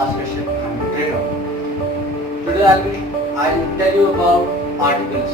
podcast session. I'm Reno. Today I'll tell you about articles.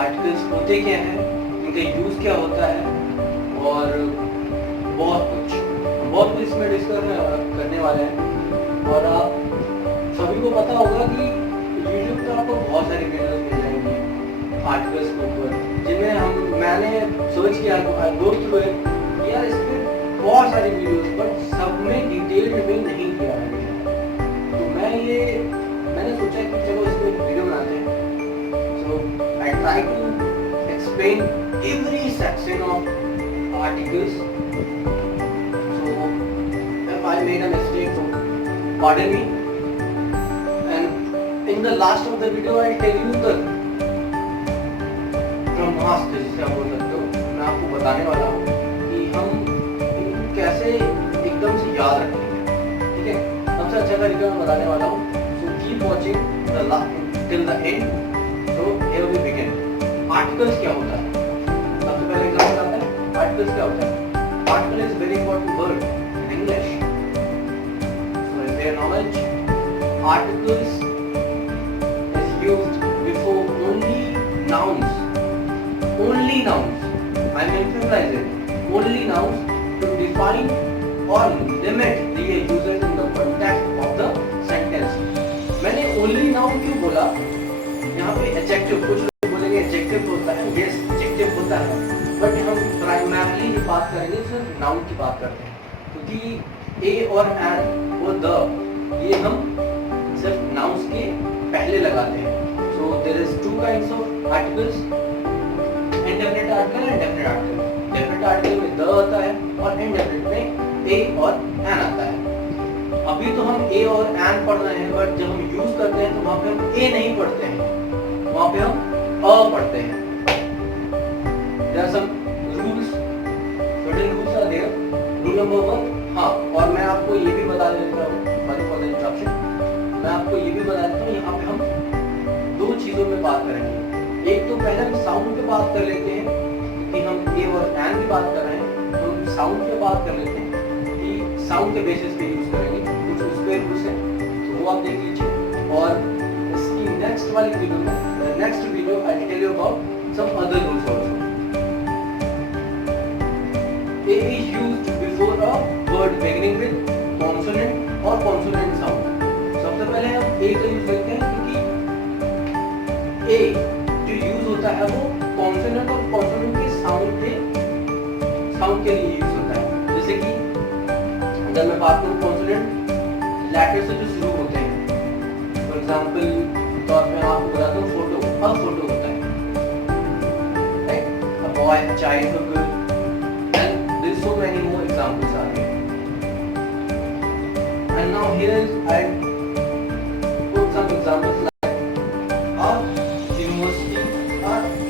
Articles होते क्या हैं, इनका यूज़ क्या होता है और बहुत कुछ इसमें डिस्कस करने वाले हैं। और आप सभी को पता होगा कि YouTube पर आपको बहुत सारी वीडियोस मिल जाएंगी आर्टिकल्स के ऊपर, जिनमें मैंने सर्च किया, गो थ्रू इट, यार इस पर बहुत सारी वीडियोस पर सब में डिटेल में नहीं किया है। तो मैंने सोचा कि चलो इस पर एक वीडियो बनाते हैं। So I try to explain every section of articles. So if I made a mistake, so pardon me, and in the last of the video I tell you the ब्रह्मास्त्र, जिसे आप बोल सकते हो, मैं आपको बताने वाला हूँ कि हम कैसे एकदम से याद रखेंगे। ठीक है, सबसे अच्छा तरीका मैं बताने वाला हूँ। So keep watching till the end. So here we begin. Articles क्या होता है? सबसे पहले एग्जांपल आता है, आर्टिकल्स क्या होता है? Article is very important word in English. So is their knowledge, articles is used before only nouns, I am emphasizing only nouns to define or limit the users in the context of the sentence. मैंने only noun क्यों बोला? यहाँ पे adjective, कुछ लोग बोलेंगे adjective होता है, yes adjective होता है, but हम primarily बात करेंगे सिर्फ noun की बात करते हैं, क्योंकि a और an और the ये हम सिर्फ nouns के पहले लगाते हैं। So there is two kinds of articles, indefinite article and definite article। definite article में the आता है और indefinite में a और an आता है। अभी तो हम a और an पढ़ रहे हैं, बट जब हम यूज करते हैं तो वहाँ पे हम a नहीं पढ़ते हैं, वहाँ पे हम a पढ़ते हैं। There are some rules, certain rules are there। Rule number 1, हाँ, और मैं आपको ये भी बता देता हूँ, sorry for the interruption, मैं आपको ये भी बता देता हूँ, यहाँ पे हम दो चीजों में बात करेंगे। एक तो पहले हम साउंड पे बात कर लेते हैं, क्योंकि हम ए और एन की बात कर रहे हैं, तो हम साउंड पे बात कर लेते हैं कि साउंड के बेसिस पे यूज करेंगे, कुछ उस पे रूल्स है, तो वो आप देख लीजिए। और इसकी नेक्स्ट वाली वीडियो में, next video I will tell you about some other rules also. A is used before a word beginning with consonant और कॉन्सोनेंट साउंड। सबसे पहले हम ए का यूज करते हैं, क्योंकि ए यूज होता है वो कॉन्सोनेंट और कॉन्सोनेंट के साउंड के लिए यूज होता है। जैसे कि अगर मैं बात करूं कॉन्सोनेंट लेटर से जो शुरू होते हैं, फॉर एग्जांपल तौर पे आपको बताता हूं, फोटो, अब फोटो होता है, right, a boy, a child, a girl, and there is so many more examples are there. And now here is I put some examples like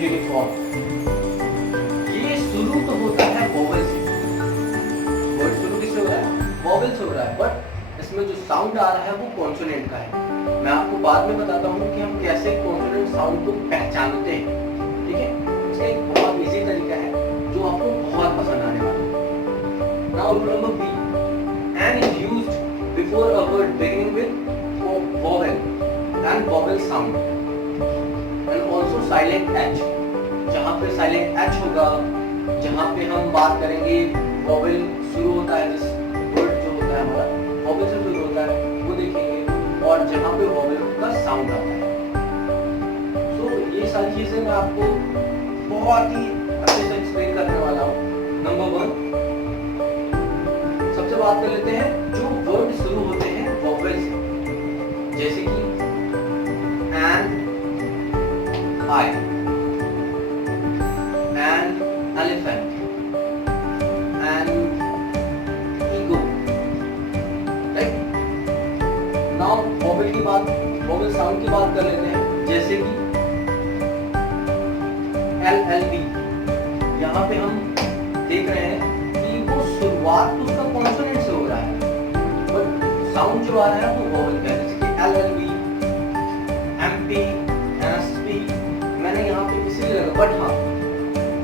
uniform. ये शुरू तो होता है वोवेल से, वर्ड शुरू किससे हो रहा है? वोवेल से हो रहा है, बट इसमें जो साउंड आ रहा है वो कॉन्सोनेंट का है। मैं आपको बाद में बताता हूँ कि हम कैसे कॉन्सोनेंट साउंड को पहचानते हैं। ठीक है, इसका एक बहुत इजी तरीका है जो आपको बहुत पसंद आने वाला है। Now rule number B, an is used before a word beginning with vowel and vowel sound and also silent h। जहाँ पे silent h होगा, जहाँ पे हम बात करेंगे वोवेल शुरू होता है, जिस वर्ड जो होता है हमारा वोवेल से शुरू होता है वो देखेंगे, और जहाँ पे वोवेल का साउंड आता है। सो ये सारी चीजें मैं आपको बहुत ही अच्छे से एक्सप्लेन करने वाला हूँ। नंबर 1, सबसे बात कर लेते हैं जो वर्ड शुरू होते हैं वोवेल से, जैसे कि and, I, and elephant, and ego, right? Now vowel की बात, vowel sound की बात कर लेते हैं, जैसे कि LLB। यहाँ पे हम देख रहे हैं कि वो शुरुआत तो उसका कॉन्सोनेंट से हो रहा है, बट साउंड जो आ रहा है वो vowel का है, जैसे कि LLB, MP, मैंने यहाँ पे इसीलिए लगा, बट हाँ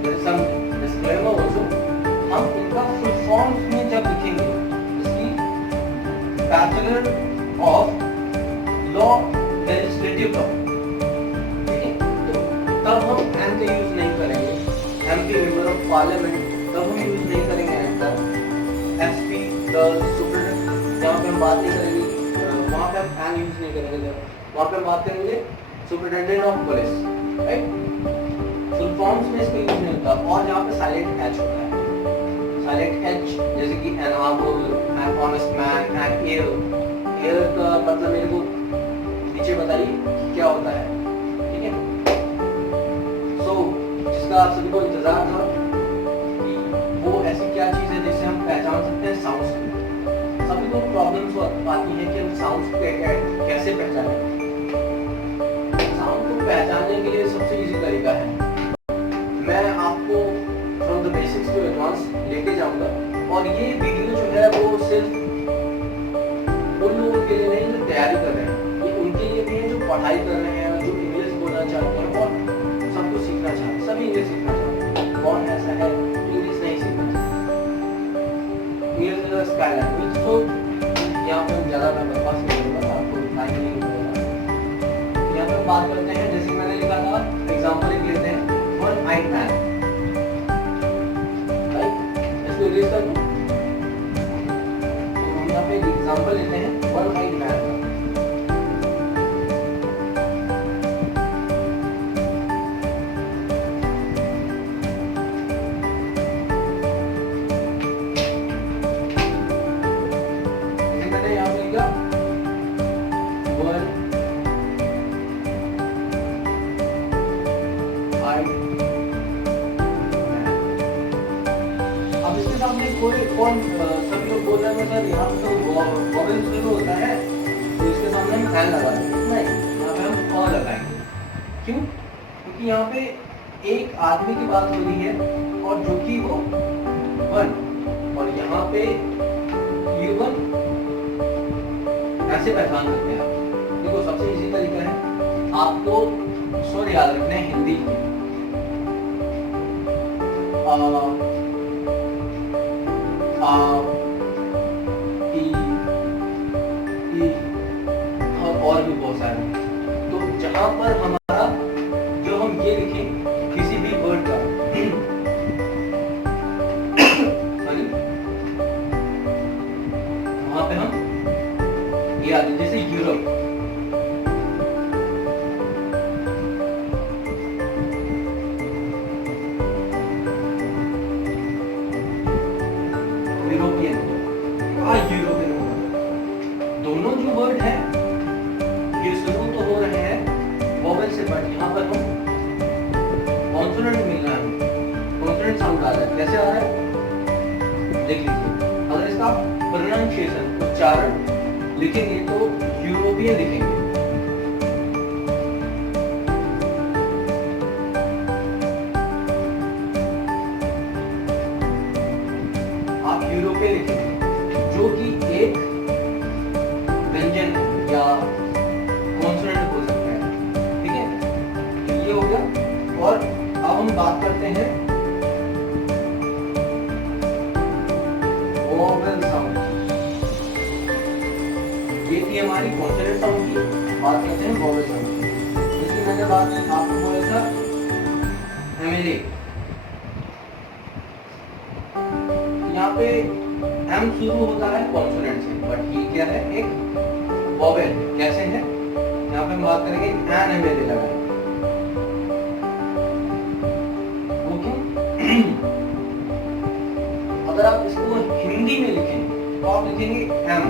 there is some disclaimer also, हम इनका फुल फॉर्म्स में जब लिखेंगे, जैसे बैचलर ऑफ पार्लियामेंट, तब हम यूज नहीं करेंगे एंकर। एसपी द सुप्रीटेंडेंट, यहाँ पे हम बात नहीं करेंगे, वहाँ पे हम एन यूज नहीं करेंगे, वहाँ पे हम बात करेंगे superintendent of police, right. Full forms में इसका यूज नहीं होता। और यहाँ पे साइलेंट एच होता है, साइलेंट एच, जैसे कि an armour, an honest man, an air. Air का मतलब मेरे को नीचे बताइए क्या होता है, ठीक है। सो जिसका आप सभी को इंतजार था कि वो ऐसी क्या चीज है जिससे हम पहचान सकते हैं साउंड्स को। सभी को प्रॉब्लम्स आती है कि हम साउंड्स को कैसे पहचानें। साउंड को पहचानने के लिए सबसे इजी तरीका है, मैं आपको from the basics to advance लेके जाऊंगा। और ये वीडियो जो है वो सिर्फ उन लोगों के लिए नहीं जो तैयारी कर रहे हैं, ये उनके लिए भी है जो पढ़ाई कर रहे हैं, जो इंग्लिश बोलना चाहते हैं और सब कुछ सीखना चाहते हैं। सभी इंग्लिश सीखना चाहते हैं, कौन ऐसा है इंग्लिश नहीं सीखना चाहता। English is a sky language. तो यहाँ पर ज़्यादा मैं बकवास नहीं करूँगा, आपको टाइम नहीं मिलेगा। यहाँ पर बात करते हैं, जैसे मैंने लिखा था एग्जाम्पल एक लेते हैं, वन आइड मैन, राइट। इसको इंग्लिश कर दूँ, यहाँ पे एक एग्जांपल लेते हैं वन आइड मैन का। मैंने यहाँ पे लिखा वन आइड मैन। अब इसके सामने कोई कौन सभी लोग बोल रहे हैं सर यहाँ पे तो वॉवेल शुरू होता है तो इसके सामने हम एन लगा देंगे, नहीं, यहाँ पे हम अ लगाएंगे। क्यों? क्योंकि यहाँ पे एक आदमी की बात हो रही है और जो कि वो वन, और यहाँ पे ये वन ऐसे पहचान सकते हैं आप। देखो सबसे इजी तरीका है, आपको स्वर याद रखना है हिंदी में। और भी बहुत सारे। तो जहां पर हमारा जो हम ये लिखें किसी भी वर्ड का वहां पे हम ये आते, जैसे यूरोप, यूरोपियन, यूरोपियन। दोनों जो वर्ड है ये शुरू तो हो रहे हैं वोवेल से, बट यहाँ पर हम कॉन्सोनेंट मिल रहा है, कॉन्सोनेंट साउंड आ रहा है। कैसे आ रहा है देख लीजिए। अगर इसका प्रोनाउंसिएशन, उच्चारण लिखेंगे तो यूरोपियन लिखेंगे, आप यूरोपियन लिखेंगे, जो कि एक व्यंजन या कॉन्सोनेंट हो सकता है, ठीक है। तो ये हो गया। और अब हम बात करते हैं वोवेल साउंड। ये थी हमारी कॉन्सोनेंट साउंड की, बात करते हैं वोवेल साउंड। जैसे मैंने बात आपको बोला था एमएलए, यहाँ पे एम शुरू होता है कॉन्सोनेंट से, बट ये क्या है एक वोवेल। कैसे है? यहाँ पे हम बात करेंगे एन एमएलए लगाएंगे। वो क्यों? अगर आप इसको हिंदी में लिखेंगे तो आप लिखेंगे एम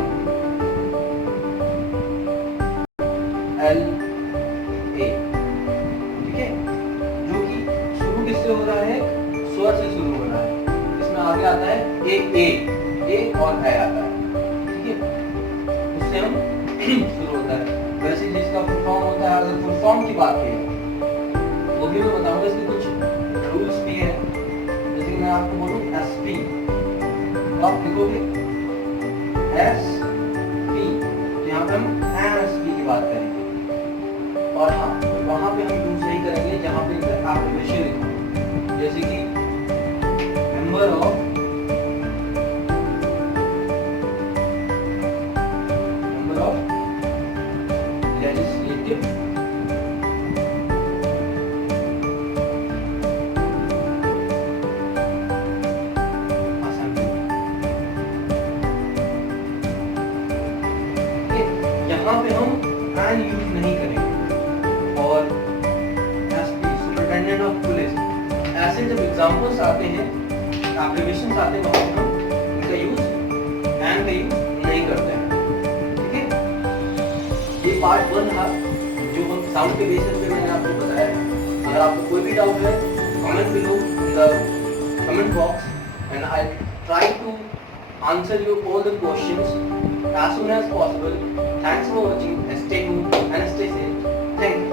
एल ए, ठीक है, जो कि शुरू किससे हो रहा है? स्वर से शुरू हो रहा है। इसमें आगे आता है ए और ए आता है, ठीक है, उससे हम शुरू होता है। वैसे जिसका फुल फॉर्म होता है, अगर फुल फॉर्म की बात की वो भी मैं बताऊंगा, इसके कुछ रूल्स भी हैं। जैसे मैं आपको बोलूं एसपी, तो आप लिखोगे एसपी, यहाँ पे हम एसपी की बात करेंगे। और हाँ, वहाँ पे हम यूज नहीं करेंगे जहाँ पे एप्लीकेशन लिखा, जैसे कि मेंबर ऑफ लेजिस्लेटिव वहाँ पे हम एन यूज नहीं करेंगे। और एसपी सुपरिटेंडेंट ऑफ पुलिस, ऐसे जब एग्जाम्पल्स आते हैं, एप्लीकेशंस आते हैं, वहाँ पे हम इनका यूज एन का यूज नहीं करते हैं। ठीक है, ये पार्ट 1 था जो हम साउंड के बेसिस पे मैंने आपको बताया है। अगर आपको कोई भी डाउट है, comment below in the comment box and I try to answer you all the questions as soon as possible. Thanks for watching. Stay tuned and stay safe. Thank you.